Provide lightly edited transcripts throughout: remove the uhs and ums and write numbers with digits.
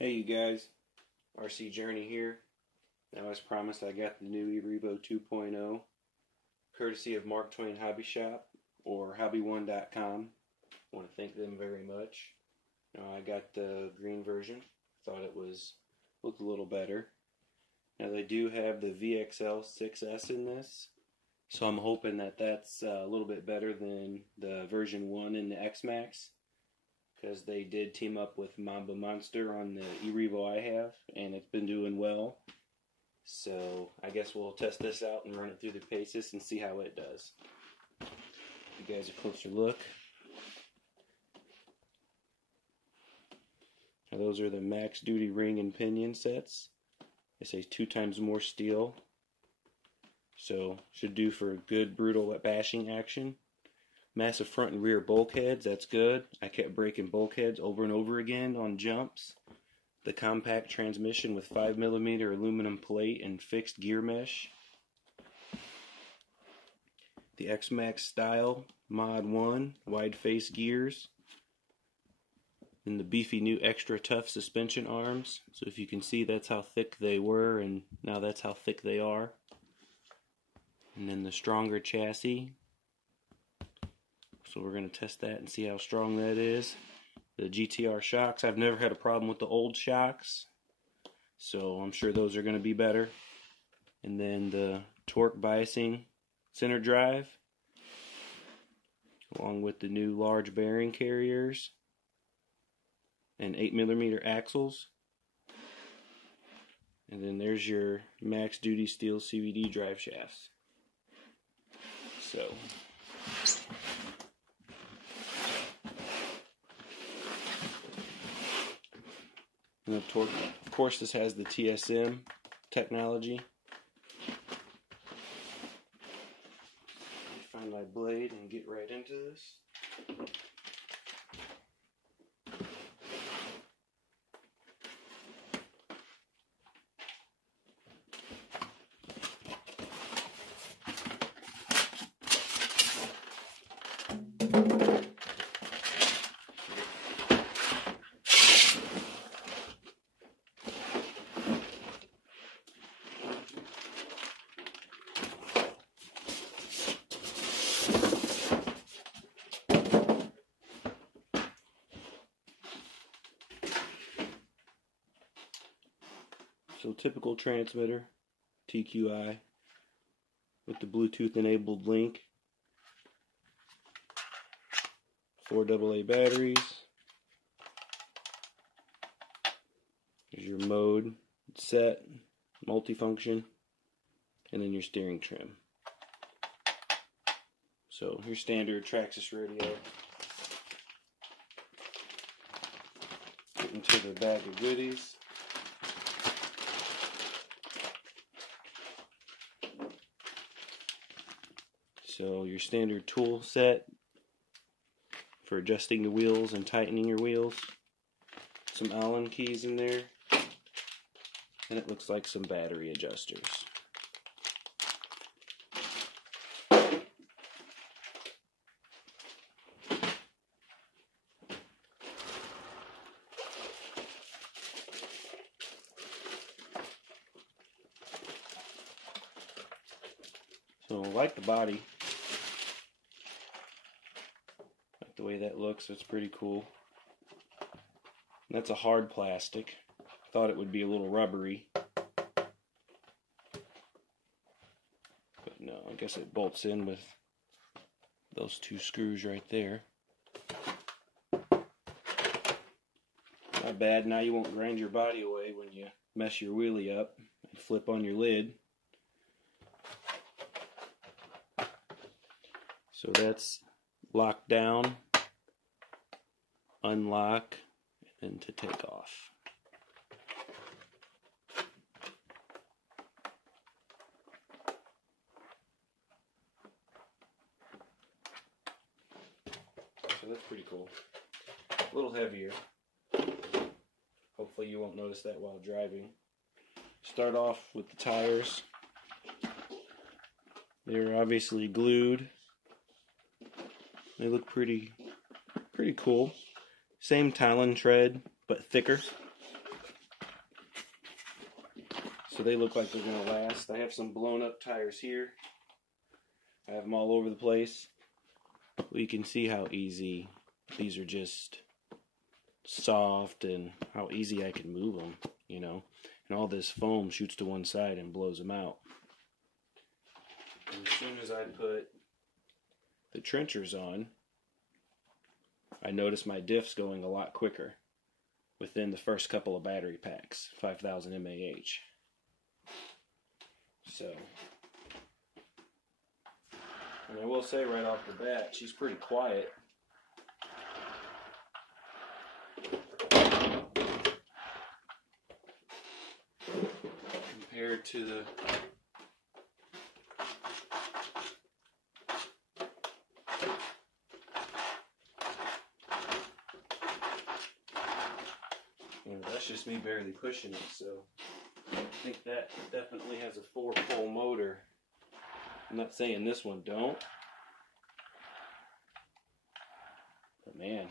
Hey you guys, RC Journey here. Now as promised, I got the new E-Revo 2.0 courtesy of Mark Twain Hobby Shop or hobby1.com. I want to thank them very much. I got the green version. Thought it looked a little better. Now they do have the VXL 6S in this, so I'm hoping that that's a little bit better than the version 1 in the X-Max, because they did team up with Mamba Monster on the E-Revo I have, and it's been doing well. So I guess we'll test this out and run it through the paces and see how it does. Give you guys a closer look. Now those are the max duty ring and pinion sets. They say 2 times more steel, so should do for good brutal bashing action. Massive front and rear bulkheads, that's good. I kept breaking bulkheads over and over again on jumps. The compact transmission with 5mm aluminum plate and fixed gear mesh. The X-Max style Mod 1 wide face gears. And the beefy new extra tough suspension arms. So if you can see, that's how thick they were, and now that's how thick they are. And then the stronger chassis. So we're going to test that and see how strong that is. The GTR shocks, I've never had a problem with the old shocks, so I'm sure those are going to be better. And then the torque biasing center drive, along with the new large bearing carriers and 8mm axles. And then there's your max duty steel CVD drive shafts. So and the torque, of course, this has the TSM technology. Find my blade and get right into this. So typical transmitter, TQI, with the Bluetooth enabled link. 4 AA batteries. There's your mode, set, multifunction, and then your steering trim. So your standard Traxxas radio. Get into the bag of goodies. So your standard tool set for adjusting the wheels and tightening your wheels. Some Allen keys in there. And it looks like some battery adjusters. So I like the body. The way that looks, it's pretty cool. And that's a hard plastic. Thought it would be a little rubbery, but no, I guess it bolts in with those 2 screws right there. Not bad. Now you won't grind your body away when you mess your wheelie up and flip on your lid. So that's locked down, unlock, and then to take off. So that's pretty cool. A little heavier. Hopefully you won't notice that while driving. Start off with the tires. They're obviously glued. They look pretty cool. Same Talon tread, but thicker. So they look like they're going to last. I have some blown up tires here. I have them all over the place. We can see how easy these are, just soft, and how easy I can move them, you know. And all this foam shoots to one side and blows them out. And as soon as I put the trenchers on, I noticed my diffs going a lot quicker within the first couple of battery packs, 5,000 mAh. So, and I will say right off the bat, she's pretty quiet. Compared to the that's just me barely pushing it, so I think that definitely has a 4-pole motor. I'm not saying this one don't, but man.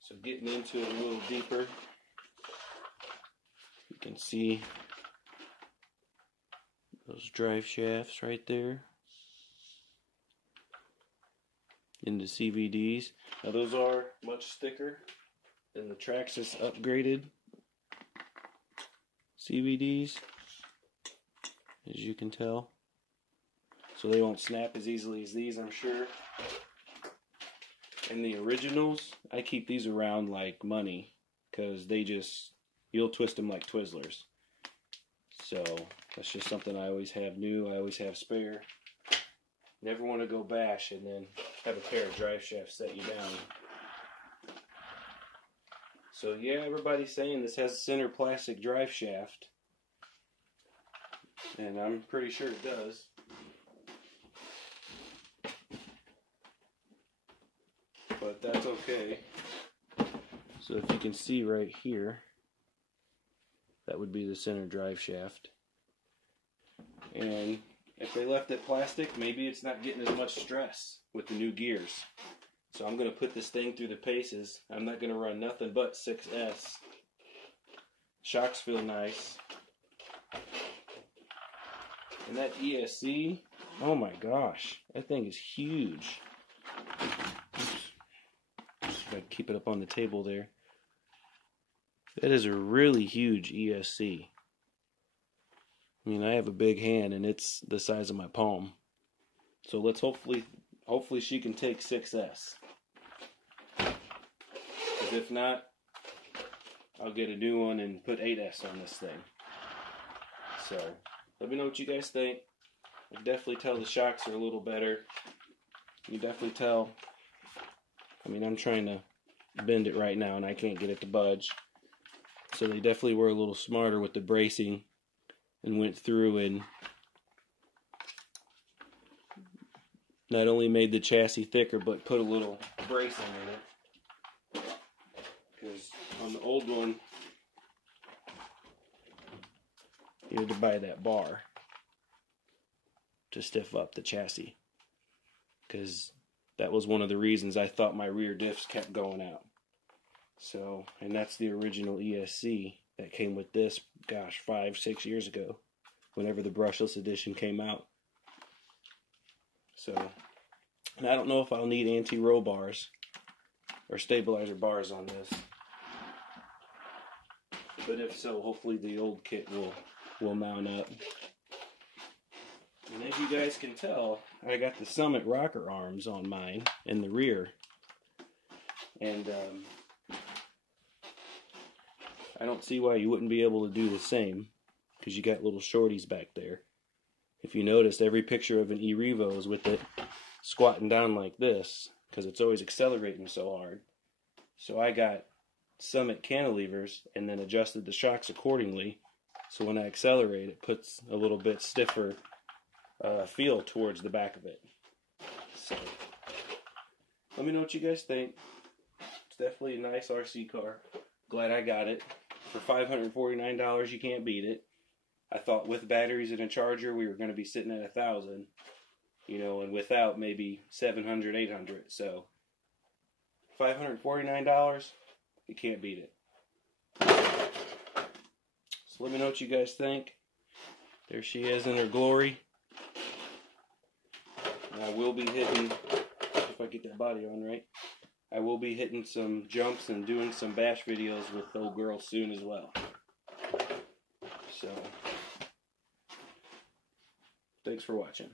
So getting into it a little deeper, you can see those drive shafts right there in the CVDs. Now those are much thicker than the Traxxas upgraded CVDs, as you can tell. So they won't snap as easily as these, I'm sure. And the originals, I keep these around like money, because they just, you'll twist them like Twizzlers. So that's just something I always have new, I always have spare. Never want to go bash and then have a pair of drive shafts set you down. So yeah, everybody's saying this has a center plastic drive shaft, and I'm pretty sure it does. But that's okay. So if you can see right here, that would be the center drive shaft. And if they left it plastic, maybe it's not getting as much stress with the new gears. So I'm going to put this thing through the paces. I'm not going to run nothing but 6S. Shocks feel nice. And that ESC, oh my gosh, that thing is huge. If I keep it up on the table there. That is a really huge ESC. I mean, I have a big hand and it's the size of my palm. So let's hopefully she can take 6S. Because if not, I'll get a new one and put 8S on this thing. So let me know what you guys think. I can definitely tell the shocks are a little better. You definitely tell. I mean, I'm trying to bend it right now and I can't get it to budge. So they definitely were a little smarter with the bracing and went through and not only made the chassis thicker, but put a little bracing in it. Because on the old one, you had to buy that bar to stiff up the chassis. Because that was one of the reasons I thought my rear diffs kept going out. So, and that's the original ESC that came with this, gosh, 5-6 years ago, whenever the brushless edition came out. So, and I don't know if I'll need anti-roll bars or stabilizer bars on this. But if so, hopefully the old kit will mount up. And as you guys can tell, I got the Summit rocker arms on mine in the rear. And I don't see why you wouldn't be able to do the same, because you got little shorties back there. If you notice, every picture of an E-Revo is with it squatting down like this, because it's always accelerating so hard. So I got Summit cantilevers and then adjusted the shocks accordingly, so when I accelerate, it puts a little bit stiffer feel towards the back of it. So let me know what you guys think. It's definitely a nice RC car. Glad I got it. For $549, you can't beat it. I thought with batteries and a charger, we were going to be sitting at $1,000, you know, and without maybe $700, $800. So $549, you can't beat it. So let me know what you guys think. There she is in her glory. And I will be hitting, if I get that body on right, I will be hitting some jumps and doing some bash videos with old girl soon as well. So, thanks for watching.